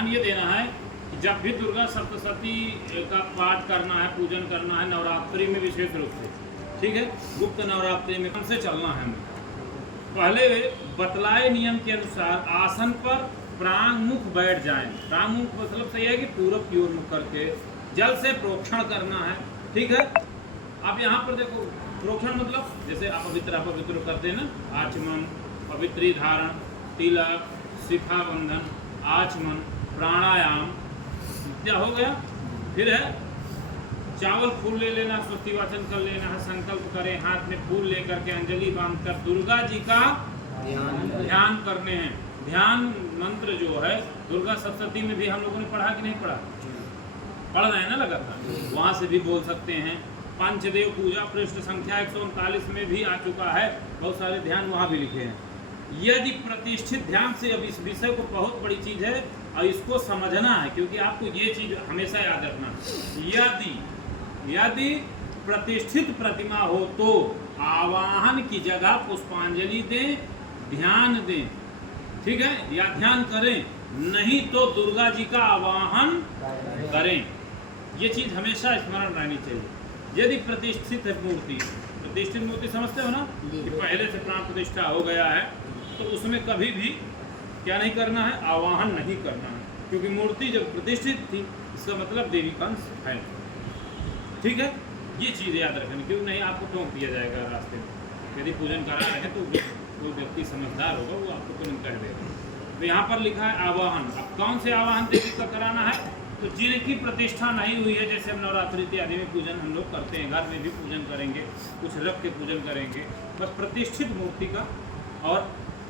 ध्यान ये देना है कि जब भी दुर्गा सप्तशती का पाठ करना है, पूजन करना है, नवरात्रि में विशेष रूप से, ठीक है, गुप्त नवरात्रि में हमसे चलना है। पहले बतलाए नियम के अनुसार आसन पर प्रांग मुख बैठ जाएं। प्रांग मुख मतलब सही है कि पूरब की ओर मुख करके जल से प्रोक्षण करना है, ठीक है। आप यहाँ पर देखो, प्रोक्षण मतलब जैसे अपवित्र करते हैं ना, आचमन, पवित्री धारण, तिलक, शिखा बंधन, आचमन, प्राणायाम, क्या हो गया। फिर है चावल फूल ले लेना, स्वस्ति वाचन कर लेना है, संकल्प करें, हाथ में फूल लेकर के अंजलि बांधकर दुर्गा जी का ध्यान करने हैं। ध्यान मंत्र जो है दुर्गा सप्तशती में भी हम लोगों ने पढ़ा कि नहीं पढ़ा, पढ़ रहे हैं ना लगातार, वहाँ से भी बोल सकते हैं। पंचदेव पूजा पृष्ठ संख्या 139 में भी आ चुका है, बहुत सारे ध्यान वहाँ भी लिखे हैं। यदि प्रतिष्ठित ध्यान से, अब इस विषय को बहुत बड़ी चीज़ है और इसको समझना है, क्योंकि आपको ये चीज़ हमेशा याद रखना। यदि प्रतिष्ठित प्रतिमा हो तो आवाहन की जगह पुष्पांजलि दें, ध्यान दें, ठीक है, या ध्यान करें, नहीं तो दुर्गा जी का आवाहन करें। ये चीज़ हमेशा स्मरण रहनी चाहिए। यदि प्रतिष्ठित है मूर्ति, प्रतिष्ठित मूर्ति समझते हो ना, कि पहले से प्राण प्रतिष्ठा हो गया है, तो उसमें कभी भी क्या नहीं करना है, आवाहन नहीं करना है, क्योंकि मूर्ति जब प्रतिष्ठित थी इसका मतलब देवी का अंश है, ठीक है। ये चीज़ याद रखनी, क्योंकि नहीं आपको टोंक दिया जाएगा रास्ते में। यदि पूजन करा रहे हैं तो कोई व्यक्ति समझदार होगा, वो आपको तुरंत कह देगा। तो यहाँ पर लिखा है आवाहन। अब कौन से आवाहन देवी का कराना है, तो जिनकी प्रतिष्ठा नहीं हुई है, जैसे हम नवरात्रि इत्यादि में पूजन हम लोग करते हैं, घर में भी पूजन करेंगे, कुछ रख के पूजन करेंगे, बस प्रतिष्ठित मूर्ति का। और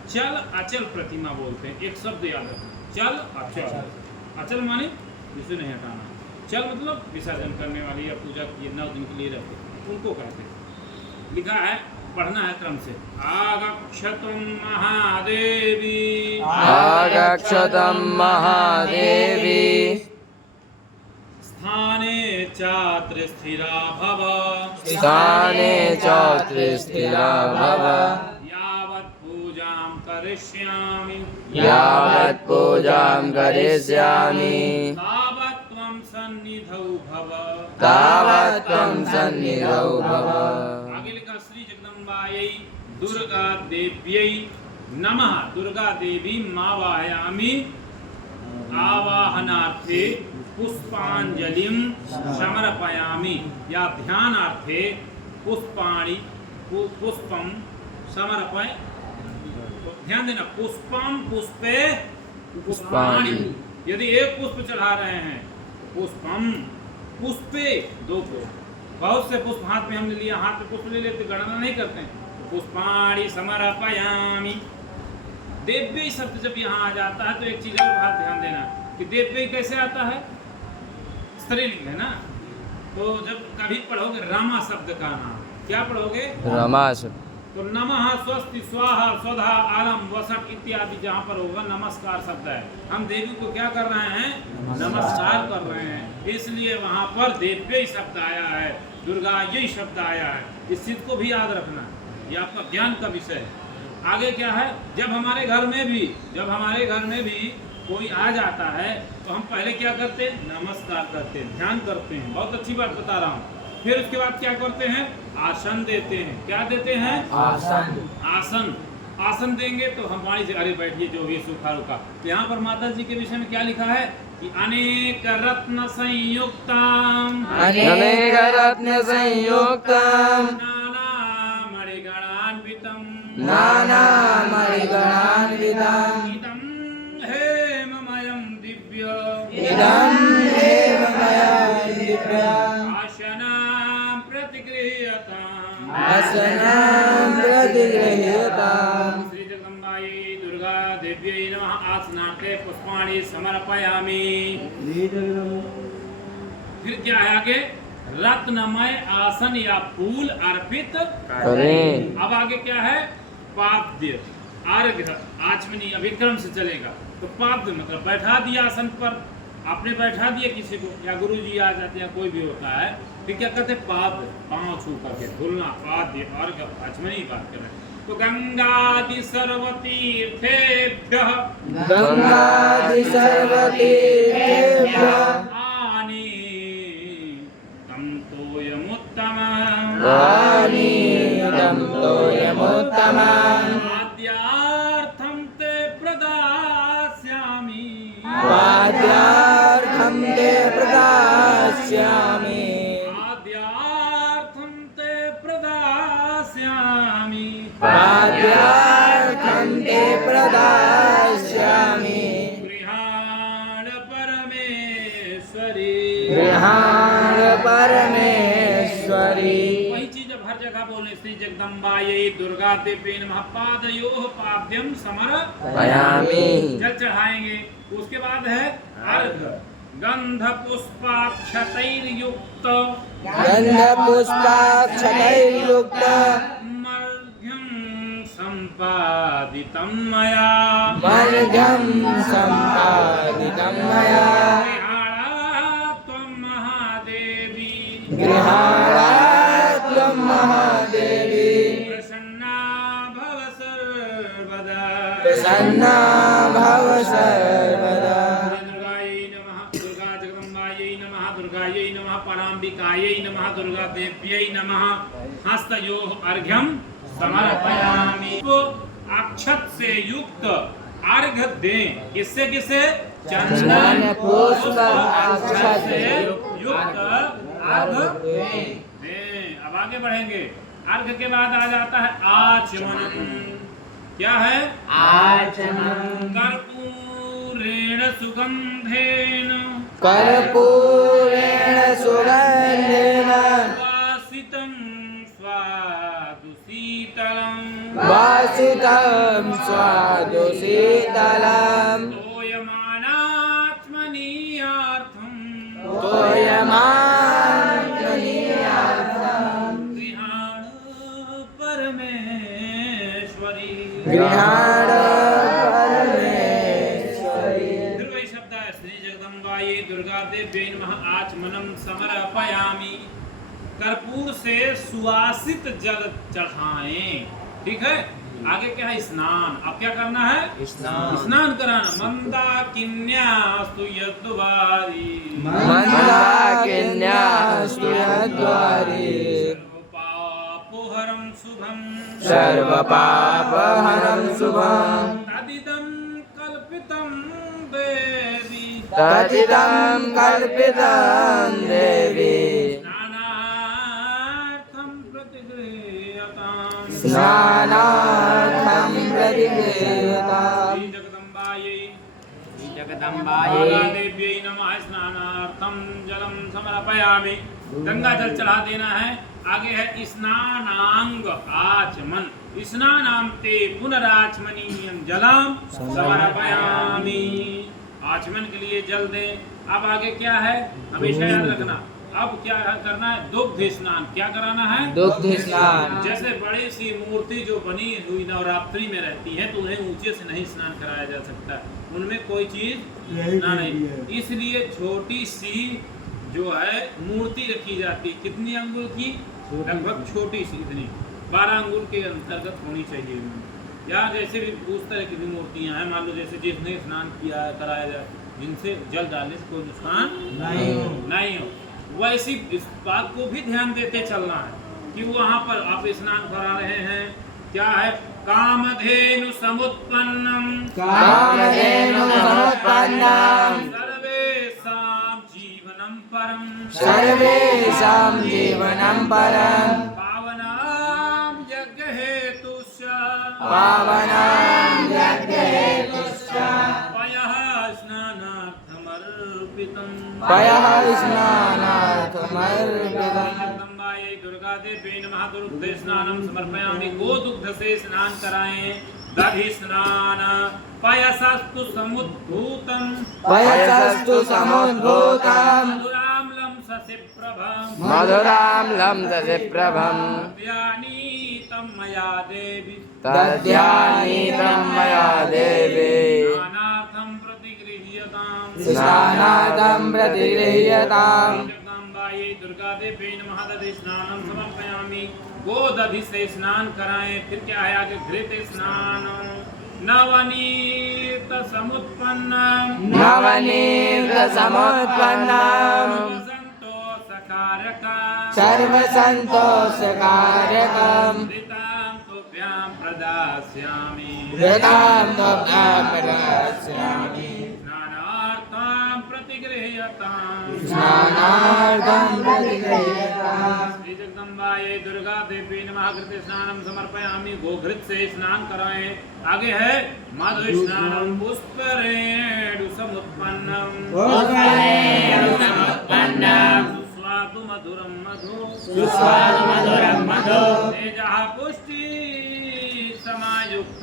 चल अचल प्रतिमा बोलते हैं, एक शब्द याद रखना, चल अचल। अचल माने जिसे नहीं हटाना, चल मतलब विसर्जन करने वाली या पूजा किए 9 दिन के लिए रखते, उनको कहते हैं। लिखा है, पढ़ना है क्रम से। आगच्छतुम महादेवी, आगच्छतम महादेवी, स्थाने चात्र स्थिरा भव, स्थाने चात्र स्थिरा भव, यावत् पूजां करिष्यामि, यावत् पूजां करिष्यामि, तावत् त्वं सन्निधौ भव, तावत् त्वं सन्निधौ भव। आगे लिखा, श्री जगदम्बायै दुर्गा देव्यै नमः। दुर्गा देवी मावायामि आवाहनार्थे पुष्पांजलिं समर्पयामि, या ध्यानार्थे पुष्पम समर्पय। ध्यान देना, पुष्पम पुष्पे पुष्पाणि। यदि एक पुष्प चढ़ा रहे हैं, पुष्पम पुष्पे, 2 पुष्प, बहुत से पुष्प हाथ में हमने लिया, हाथ में पुष्प ले लेते, गणना नहीं करते हैं, पुष्पाणि समर्पयामि। देव्य शब्द जब यहाँ आ जाता है तो एक चीज और बात ध्यान देना कि देव्य कैसे आता है, स्त्रीलिंग है ना। तो जब कभी पढ़ोगे रमा शब्द का नाम, क्या पढ़ोगे, रमा। तो नमः, स्वस्ति, स्वाहा, स्वधा, आलम, वसट इत्यादि जहाँ पर होगा नमस्कार शब्द है। हम देवी को क्या कर रहे हैं, नमस्कार कर रहे हैं, इसलिए वहाँ पर देव्य शब्द आया है, दुर्गा यही शब्द आया है। इस चीज को भी याद रखना, ये आपका ज्ञान का विषय है। आगे क्या है, जब हमारे घर में भी कोई आ जाता है तो हम पहले क्या करते हैं, नमस्कार करते हैं, ध्यान करते हैं, बहुत अच्छी बात बता रहा हूँ। फिर उसके बाद क्या करते हैं, आसन देते हैं। क्या देते हैं, आसन। आसन देंगे तो हम वाणी से, अरे बैठिए जो भी सूखा रुका। तो यहाँ पर माता जी के विषय में क्या लिखा है कि अनेक रत्न संयुक्तम, अनेक रत्न संयुक्तम, नाना मणिगणान्वितम, नाना मणिगणान्वितम, इदं हेममयं दिव्य, इदं हेममयं दिव्य, आसनं प्रतिगृह्यताम्, आसनं प्रतिगृह्यताम्। श्री जगदम्बायै दुर्गा देव्यै नमः। आसनार्थे पुष्पाणि समर्पयामि। फिर क्या है आगे, रत्नमय आसन या फूल अर्पित करें। अब आगे क्या है, पाद्य, अर्घ्य, आचमनी, अभिक्रम से चलेगा। तो पाद्य मतलब बैठा दिया आसन पर, आपने बैठा दिया किसी को, या गुरु जी आ जाते हैं, कोई भी होता है, फिर क्या करते हैं, पाद, पाँव छू करके धुलना, पाद्य, अर्घ्य, आचमनी बात कर रहे हैं। तो गंगादि सर्वतीर्थेभ्यः गंगादि सर्वतीर्थेभ्यः आनीतं तोयमुत्तमम् आनीतं तोयमुत्तमम् आद्यार्थं ते प्रदास्यामि पाद्यार्थं ते प्रदास्यामि आद्यार्थं ते प्रदास्यामि पाद्यार्थं ते प्रदास्यामि गृहाण परमेश्वरी गृहाण परमेश्वरी। वही चीज अब हर जगह बोले श्री जगदम्बायै दुर्गा देवी नमः पादयोः पाद्यम समर्पयामि जल चढ़ाएंगे। उसके बाद है अर्घ गंध पुष्पाक्षतैर्युक्त गंध पुष्पाक्षतैर्युक्त मर्घ्यं सम्पादितं मया मर्घ्यं सम्पादितं मया त्वं महादेवी गृहाणा त्वं महादेवी प्रसन्ना भव सर्वदा प्रसन्ना भव सर्वदा। दुर्गायै नमः दुर्गा जगदम्बायै नमः दुर्गायै नमः पराम्बिकायै नमः दुर्गा देव्यै नमः हस्तयोः अर्घ्यं समर्पयामि। तो अक्षत से युक्त अर्घ दें। किससे किससे? चंदन पुष्प अक्षत से युक्त अर्घ दें। अब आगे बढ़ेंगे। अर्घ के बाद आ जाता है आचमन। क्या है? आचमन कर्पूरेण सुगंधेन कर्पूरेण सुगंधेन वासितं स्वादु शीतलम् वासितं स्वादु शीतलम् तोयमानात्मनीयार्थं तोयमात्मनीयार्थं गृहाण परमेश्वरी गृहाण परमेश्वरी। फिर वही शब्द है श्री जगदम्बायै दुर्गा देव्यै नमः आचमनम समर्पयामि। कर्पूर से सुवासित जल चढ़ाएं। ठीक है। आगे क्या है? स्नान। अब क्या करना है? स्नान कराना। मंदाकिन्यास्तु यद्वारी मंदाकिन्यास्तु यद्वारी सर्वपापहरं शुभं सर्वपापहरं शुभम् तदिदं कल्पितं देवी तदिदं कल्पितं देवी स्नानार्थं प्रतिगृह्यताम् स्नानार्थं प्रतिगृह्यताम्। श्री जगदम्बायै जगदम्बायै देव्यै नमः स्नानार्थं जलं समर्पयामि। गंगा जल चढ़ा देना है। आगे है स्नानांग आचमन। स्नानान्ते पुनराचमनीयं जलं समर्पयामि। आचमन के लिए जल दें। अब आगे क्या है? हमेशा याद रखना। अब क्या करना है? दुग्ध स्नान। क्या कराना है? दुग्ध स्नान। जैसे बड़ी सी मूर्ति जो बनी हुई नवरात्रि में रहती है तो उन्हें ऊंचे से नहीं स्नान कराया जा सकता। उनमें कोई चीज नहीं, इसलिए छोटी सी जो है मूर्ति रखी जाती है। कितनी अंगुल की? लगभग छोटी सी, इतनी 12 अंगुल के अंतर्गत होनी चाहिए। या जैसे भी उस तरह की भी मूर्तियां हैं, मान लो जैसे जिसने स्नान किया कराया जाए, जिनसे जल डालने से कोई नुकसान नहीं हो, वैसी इस बात को भी ध्यान देते चलना है कि वहाँ पर आप स्नान करा रहे हैं। क्या है? कामधेनु समुत्पन्नम कामधेनु समुत्पन्नम सर्वेषां जीवनं परम सर्वेषां जीवनं परम पावनां यज्ञहेतुश्च पावनां यज्ञहेतुश्च पयः स्नानार्थमर्पितम् पयः स्नानार्थमर्पितम्। जगदम्बायै दुर्गा देवी नमः दुग्ध स्नानं समर्पयामि। गोदुग्ध से स्नान कराएं। दधि स्नान पयसस्तु समुद्भूतं पयसस्तु समुद्भूतं मधुराम्लं ससिप्रभं मधुराम्लं दधिप्रभम् ध्यानीतं मया देवी तद्ध्यानीतं मया देवी स्नानार्थं प्रतिगृह्यताम् स्नानार्थं प्रतिगृह्यताम्। जगदम्बायै जगदम्बायै दुर्गादेव्यै नमः। दधि स्नानं समर्पयामि। गोदधि से स्नान कराएं। फिर क्या है आगे? घृत स्नान। नवनीत समुत्पन्नम सर्वसन्तोषकारकम् घृतां तुभ्यां प्रदास्यामि। स्नानार्थं प्रतिगृह्यताम्। श्री जगदम्बायै दुर्गा देवी नमः। घृत स्नानं समर्पयामि। गोघृत से स्नान कराएं। आगे है मधु स्नानं पुष्परेणु समुत्पन्नम सुस्वादु मधुरम मधु तेजः पुष्टि समायुक्त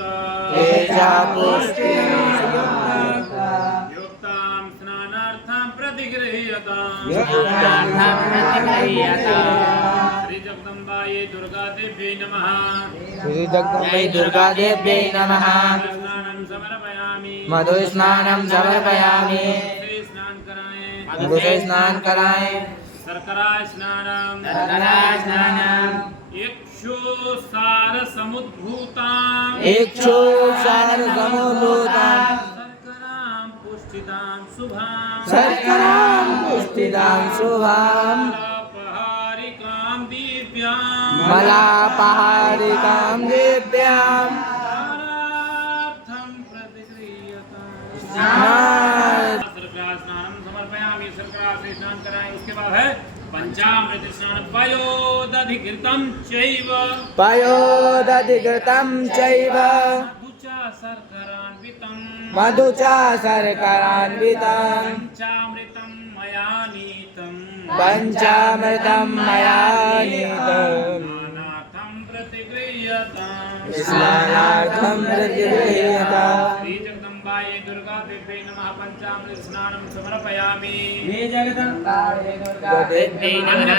युक्तां स्नानार्थं प्रतिगृह्यताम्। श्री जगदम्बायै दुर्गा देव्यै नमः। स्नानं समर्पयामि। मधु स्नान कराएं। शर्करा स्नानम इक्षुसार समुद्भूतां शर्करां पुष्टिदां शुभां मलापहारिकां दिव्यां स्नानार्थं प्रतिगृह्यताम्। शर्करा स्नानं समर्पयामि। शर्करा से स्नान कराएं। उसके बाद है पंचामृत स्नान। पयोदधिकृतं चैव मधु च शर्करान्वितं पंचामृतं मया नीतं स्नानार्थं प्रतिगृह्यताम्। श्री जगदम्बायै दुर्गा देव्यै नमः। पंचामृत स्नानं समर्पयामि।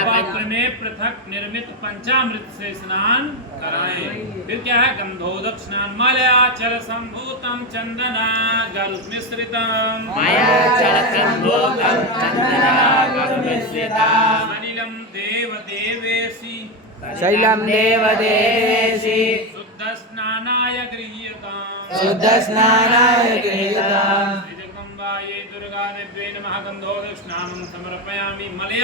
पात्र में पृथक निर्मित पंचामृत से स्नान कराएं। फिर क्या है? गंधोदक स्नान। मलयाचल संभूतम चंदना गरुड़ मिश्रितम सलिलम देव देवेशी शैलं देवदेवेशि शुद्ध स्नानाय गृह्यताम्। श्री जगदम्बायै दुर्गा देव्यै नमः। गंधोदक स्नानं समर्पयामि। मलय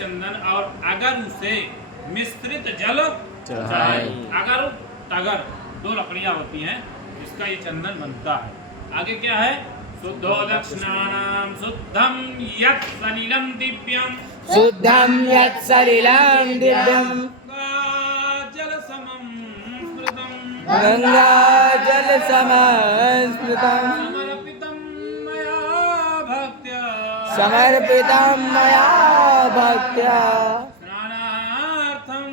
चंदन और अगरु से मिश्रित जल चाहिए। अगरु तगर दो लकड़ियां होती हैं, इसका ये चंदन बनता है। आगे क्या है? शुद्धोदक स्नानं शुद्धं यत् सलिलं दिव्यं गंगाजल समं स्मृतं समर्पितं मया भक्त्या स्नानार्थं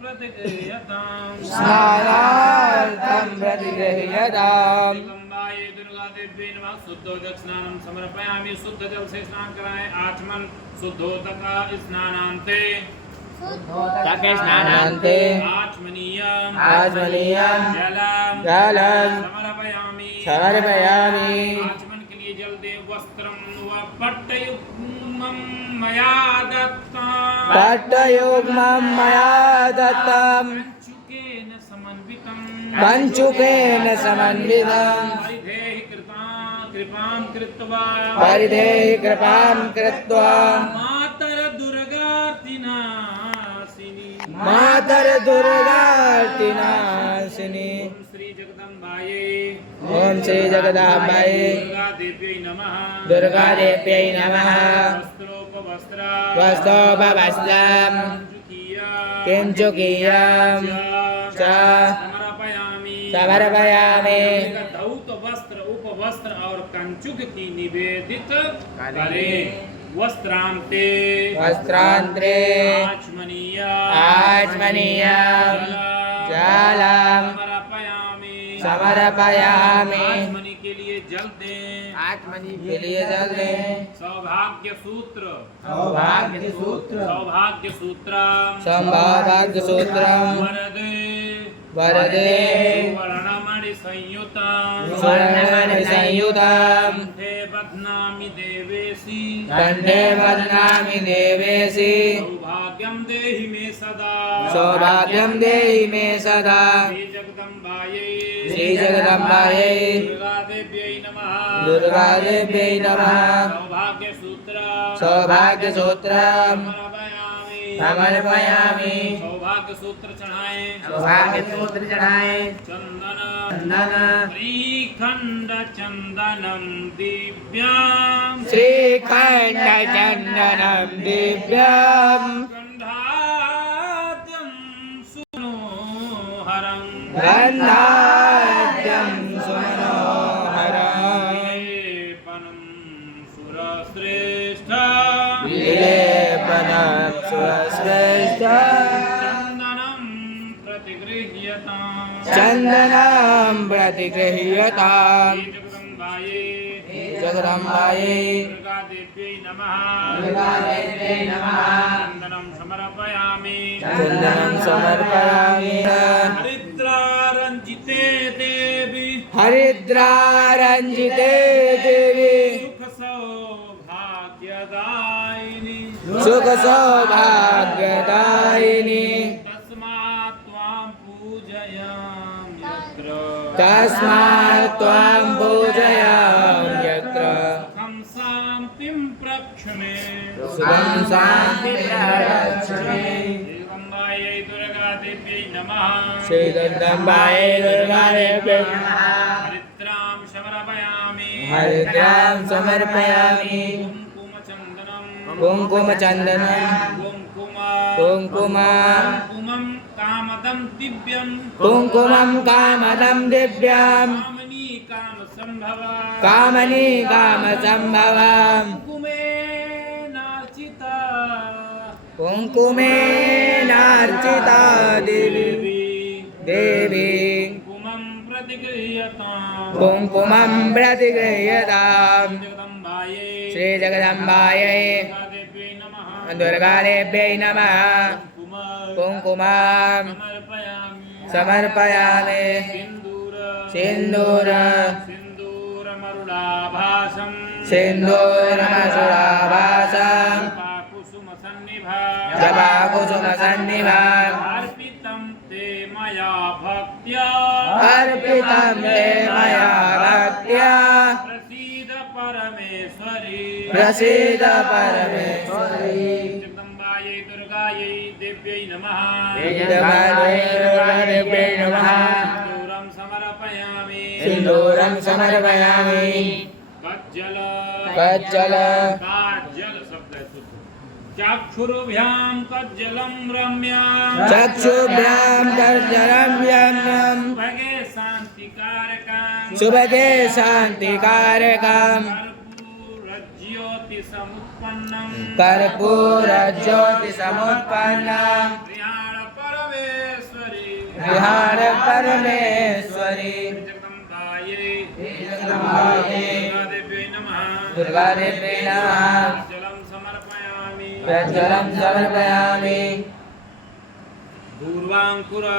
प्रतिगृह्यताम्। जगदम्बायै दुर्गा देव्यै नमः। शुद्धोदक स्नानं समर्पयामि। शुद्ध जल से स्नान कराएं। आचमन शुद्धोदक स्नानान्ते आचमनीयं जलं समर्पयामि। आचमन के लिए जल दे। वस्त्रं व पट्टयुग्मं मया दत्तं कंचुकेन समन्वितं परिधेहि कृपां कृत्वा मातर दुर्गार्तिनाशिनी। श्री जगदम्बायै ओम श्री जगदम्बायै दुर्गा देव्यै नमः। वस्त्रोपवस्त्रं किंचुकीयं च समर्पयामि। धौत वस्त्र उपवस्त्र और कंचुक की निवेदित करें। वस्त्रांते आचमनीयं जलं समर्पयामि। आचमनी के लिए जल दें। सौभाग्य सूत्र वरदे वर्णमणि संयुतम बध्नामि देवेशी कंठे बध्नामि देवेशी सौभाग्यं देहि मे सदा सौभाग्यं देहि मे सदा श्री जगदम्बायै श्री जगदम्बायै दुर्गादेव्यै नमः दुर्गादेव्यै नमः सौभाग्यसूत्रं समर्पयामि सौभाग्यसूत्र चढ़ाएं सौभाग्यसूत्र चढ़ाए चंदन चंदन श्रीखंड चंदनम दिव्यां श्रीखंड चंदनं दिव्यं गंधाद्यं सुमनोहरं गन्धाद्यं सुमनोहरं विलेपनं सुरश्रेष्ठ विलेपनं सुश्रेष्ठ चंदनं प्रतिगृह्यताम् चन्दनं प्रतिगृह्यताम् जगदम्बायै जगदम्बायै दुर्गादेव्यै नमः दुर्गादेव्यै नमः चन्दनं समर्पयामि चन्दनं समर्पयामि हरिद्रारञ्जिते देवी हरिद्रारञ्जिते देवी सुख सौभाग्यदायिनी सुख सौभाग्यदायिनी तस्मात् त्वां पूजयामि यत्र तस्मात् त्वां पूजयामि यत्र सुखं शान्तिं प्रक्षमे सुखं शान्तिं प्रक्षमे जगदम्बायै दुर्गादेव्यै नमः श्री जगदम्बायै दुर्गादेव्यै नमः हरिद्रां समर्पयामि हरिद्रां समर्पयामि कुङ्कुमचन्दनं कुङ्कुमं कामदं दिव्यं कुङ्कुमं कामदं दिव्यं कामनी कामसम्भवा कामनी कामसम्भवं कुङ्कुमेनार्चिता कुङ्कुमेनार्चिता देवी देवी कुङ्कुमं प्रतिगृह्यताम् कुङ्कुमं प्रतिगृह्यताम् जगदम्बायै श्री जगदम्बायै दुर्गादेव्यै नमः दुर्गादेव्यै नमः कुङ्कुमं समर्पयामि समर्पयामि सिन्दूर सिन्दूरमरुडाभासं सिन्दूरमसुराभासं जपाकुसुमसन्निभा जपाकुसुमसन्निभाम् अर्पितं ते मया भक्त्या अर्पितं ते मया भक्त्या प्रसीद परमेश्वरी प्रसीद परमेश्वरी जगदम्बायै दुर्गायै देव्यै नमः दुर्गादेव्यै नमः सिन्दूरं समर्पयामि सिन्दूरं समर्पयामि कज्जल कज्जल काज्जल शब्द है शुद्ध चाक्षुरुभ्यां कज्जलं रम्यां चक्षुभ्यां कज्जलं यम्यं भगे शान्तिकारकं सुभगे शान्तिकारकम् कर्पूरज्योतिसमुत्पन्नं कर्पूरज्योतिसमुत्पन्नं विहार परमेश्वरी विहार परमेश्वरी जगदम्बायै जगदम्बायै दुर्गादेव्यै नमः दुर्गादेव्यै नमः जलं समर्पयामि प्रज्वलं समर्पयामि दूर्वाङ्कुरा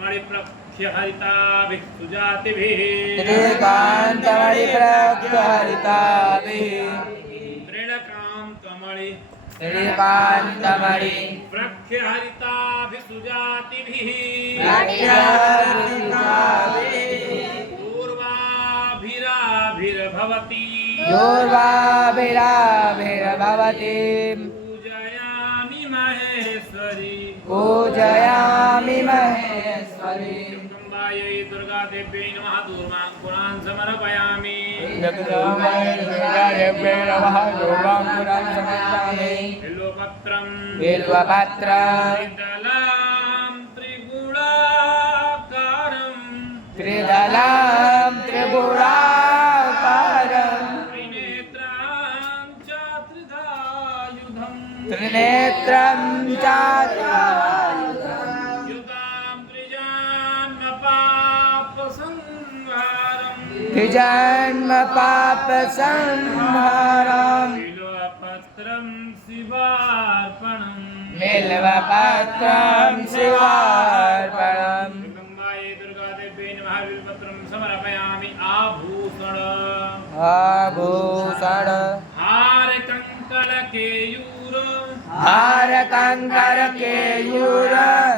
मणिप्रख्यहरिताभिः सुजातिभिः त्रिकान्तमणिप्रख्यहरिताभिः त्रिणकान्तमणि त्रिकान्तमणि प्रख्यहरिताभिः सुजातिभिः दूर्वाभिराभिर्भवति दूर्वाभिराभिर्भवति पूजयामि महेश्वरी पूजयामि महेश्वरी जगदम्बायै दुर्गादेव्यै नमः दूर्वाङ्कुरान् समर्पयामि जगदम्बायै दुर्गादेव्यै नमः दूर्वाङ्कुरान् समर्पयामि बिल्वपत्रं बिल्वपत्रं त्रिदलं त्रिगुणाकारं त्रिदलं त्रिपुराकारं त्रिनेत्रं च त्रिधायुधं त्रिनेत्रं च युतां त्रिजन्मपापसंहारं त्रिजन्म पापसंहारं बिल्वपत्रं शिवार्पणम् बिल्वपत्रं शिवार्पणम् जगदम्बायै दुर्गादेव्यै नमः बिल्वपत्रं समर्पयामि आभूषण आभूषण हार कंकड़ केयूर हार कंकर केयूर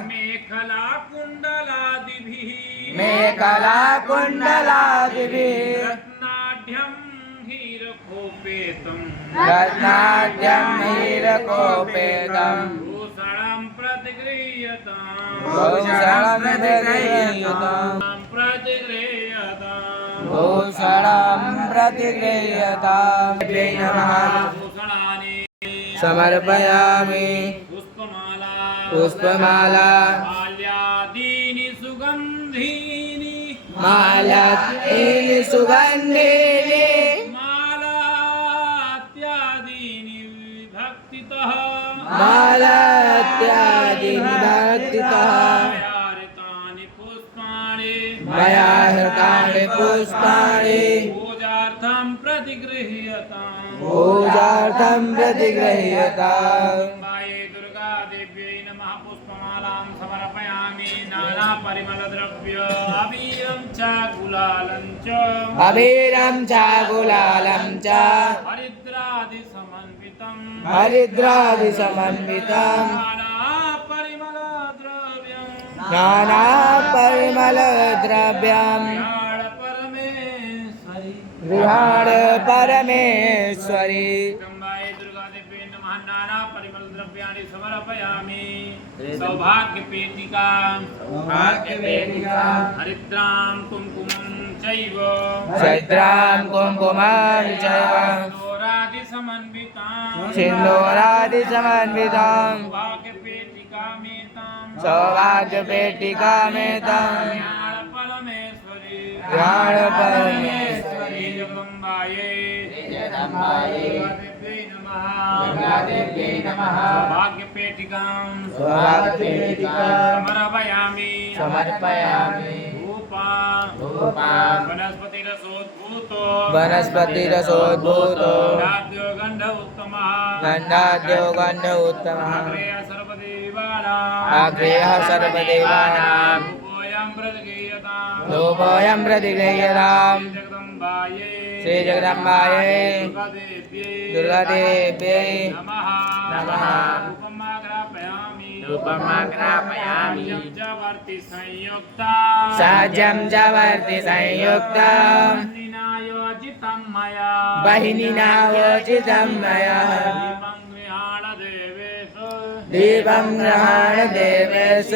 मेखला कुंडलादिभिः मेखला कुंडलादिभिः रत्नाढ्यं हीरकोपेतम् रत्नाढ्यं हीरकोपेतम् भूषणं प्रतिगृह्यताम् भूषणं प्रतिगृह्यताम् भूषणं प्रतिगृह्यताम् ते नमः भूषणानि समर्पयामि पुष्पमाला पुष्पमाला माल्यादीनि सुगन्धीनि मालादीनि सुगन्धीनि मालात्यादीनि विभक्तितः मालात्यादीनि भक्तितः मयाहृतानि पुष्पाणि मया हृतानि पुष्पाणि पूजार्थं प्रतिगृह्यताम् पूजार्थं प्रतिगृह्यताम् अम्बायै दुर्गादेव्यै नमः पुष्पमालां समर्पयामि नानापरिमलद्रव्य अबीरं च गुलालं च अबीरं च गुलालं च हरिद्रादिसमन्वितं हरिद्रादिसमन्वितं नानापरिमलद्रव्यं नानापरिमलद्रव्यं परमेश्वरी गृहाण परमेश्वरी अम्बायै दुर्गादेव्यै नमः नानापरिमलद्रव्याणि समर्पयामि सौभाग्यपेटिका हरिद्रां कुङ्कुमं चैव चैत्रां कुङ्कुमं चैव सिन्दूरादिसमन्वितां सौभाग्यपेटिकामेतां ज्ञान परमेश्वरी दुर्गादेव्यै नमः सौभाग्यपेटिकां समर्पयामि धूपा वनस्पतिरसोद्भूतो गन्धाद्यो गन्ध उत्तमः गन्धाद्यो गन्ध उत्तमः आग्रेयः सर्वदेवानां धूपोऽयं प्रतिगृह्यताम् श्रीजगदम्बायै दुर्गादेव्यै नमः धूपमाग्रापयामि साज्यं जवर्ति संयुक्ता बहिनिना योजितं मया दीपं गृहाण देवेश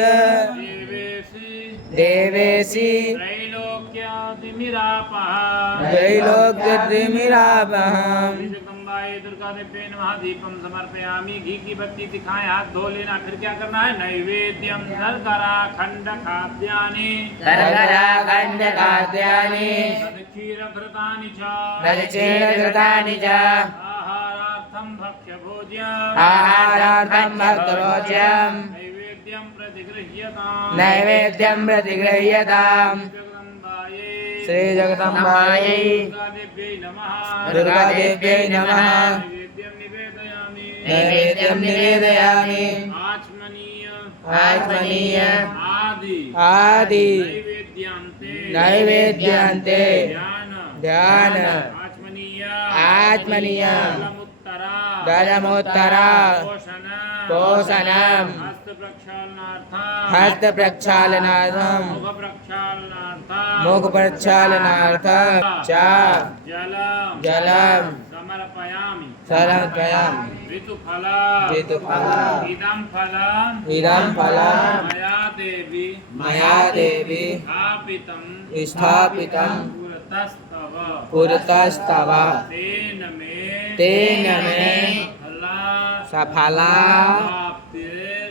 देवेशि त्रैलोक्यद्रिमिरापहम् जगदम्बायै दुर्गादेव्यै नमः दीपं समर्पयामि घी की बत्ती दिखाएं हाथ धो लेना फिर क्या करना है नैवेद्यम शर्करा खंड खाद्यानि क्षीरघृतानि च आहारार्थं भक्ष्यभोज्यम् नैवेद्यं प्रतिगृह्यताम् श्रीजगदम्बायै दुर्गादेव्यै नमः नैवेद्यं निवेदयामि आचमनीय आदि नैवेद्यान्ते ध्यान आचमनीय दलमुत्तरा पोषणम् हस्त प्रक्षालनार्थं मुख प्रक्षालनार्थं च जलं समर्पयामि ऋतुफलम् इदं फलं मया देवी स्थापितं पुरतस्तव तेन मे सफला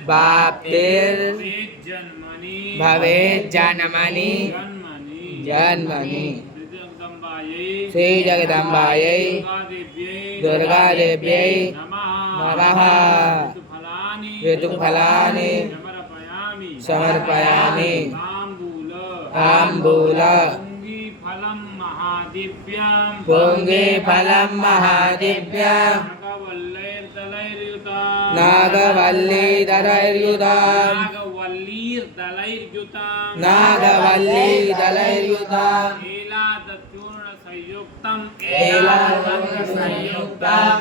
वाप्तिर् भवेत् जन्मनि श्रीजगदम्बायै दुर्गादेव्यै नमः ऋतुफलानि समर्पयामि ताम्बूल पुङ्गीफलं महादिव्यम् नागवल्लीदलैर्युताम् नागवल्लीदलैर्युताम् चूर्ण संयुक्तम एला लवंग संयुक्तम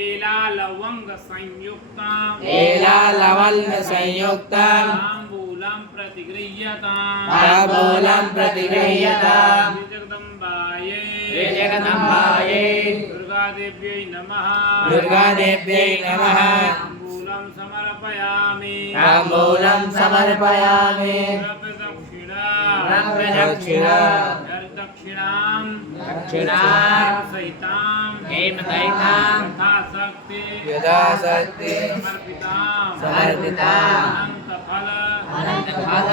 एला लवंग संयुक्तम एला लवंग संयुक्तम तांबूलम प्रतिगृह्यताम तांबूलं प्रतिगृह्यताम् जगदम्बायै जगदम्बायै दुर्गादेव्यै नमः दुर्गादेव्यै नमः तांबूलं समर्पयामि तांबूलं समर्पयामि प्रदक्षिणा दक्षिणां दक्षिणां सहितां हेमदैतां यथाशक्ति यथाशक्ति समर्पितां समर्पितां अनन्तफल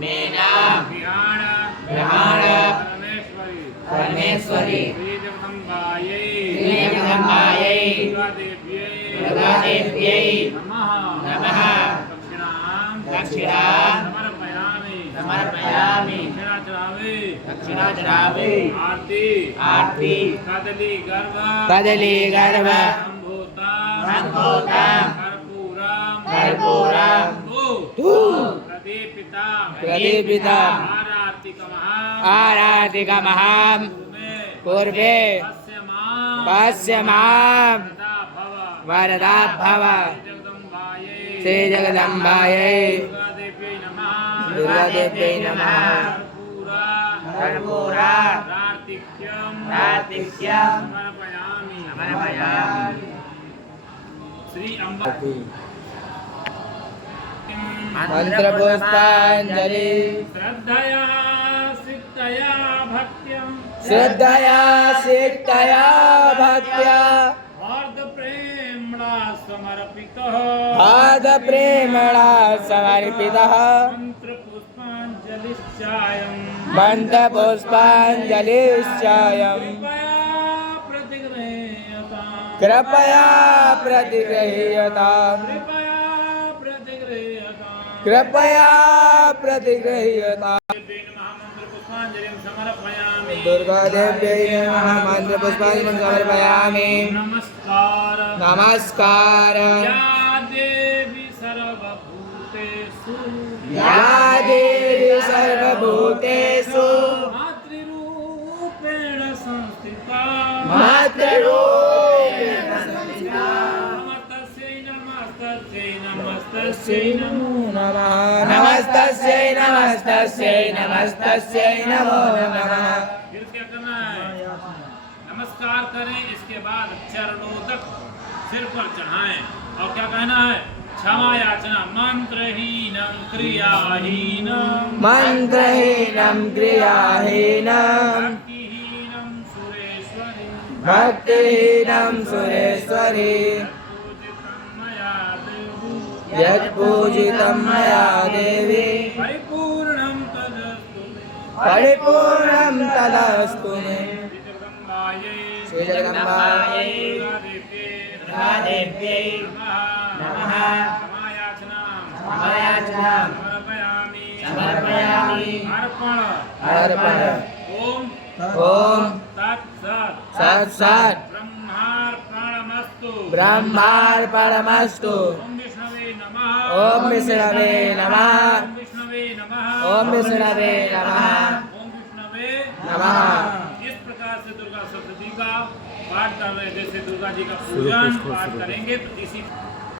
मेनां विहाण परमेश्वरी श्री जगदम्बायै दुर्गादेव्यै नमः दक्षिणां समर्पयामि दक्षिणा चढ़ावे आरती कदली गर्भ संभूता कर्पूरम प्रदीपिता आराधिकमहां पूर्वे पश्य मां वरदा भव श्री जगदम्बायै दुर्गादेव्यै नमः कर्पूरा कार्तिक्यं समर्पयामि श्री अम्बा मंत्रपुष्पांजलि श्रद्धया सिद्धया भक्त्यं श्रद्धया सिद्धया भक्त्या प्रेमणा समर्पितः प्रेमणा समर्पितः मन्त्रपुष्पाञ्जलिश्चायं कृपया प्रतिगृह्यताम् दुर्गादेव्यै नमः मन्त्रपुष्पाञ्जलिं समर्पयामि नमस्कार या देवी सर्वभूतेषु मातृरूपेण संस्थिता नमस्तस्यै नमो नमस्तस्यै नमो नमः। फिर क्या करना है? नमस्कार करें, इसके बाद चरणों तक सिर पर चढ़ाएं और क्या कहना है? क्षमा याचना मंत्रहीनम क्रियाहीनम भक्तिहीनं सुरेश्वरी यत्पूजितं मया देवी परिपूर्णं तदस्तु मे। श्री जगदम्बायै दुर्गादेव्यै नमः। क्षमायाचनां समर्पयामि। अर्पण। ओम तत्सत् ब्रह्मार्पणमस्तु। ओम विष्णवे नमः। ओम विष्णवे नमः। इस प्रकार से दुर्गा सप्तशती का पाठ कर रहे, जैसे दुर्गा जी का पूजन पाठ करेंगे तो इसी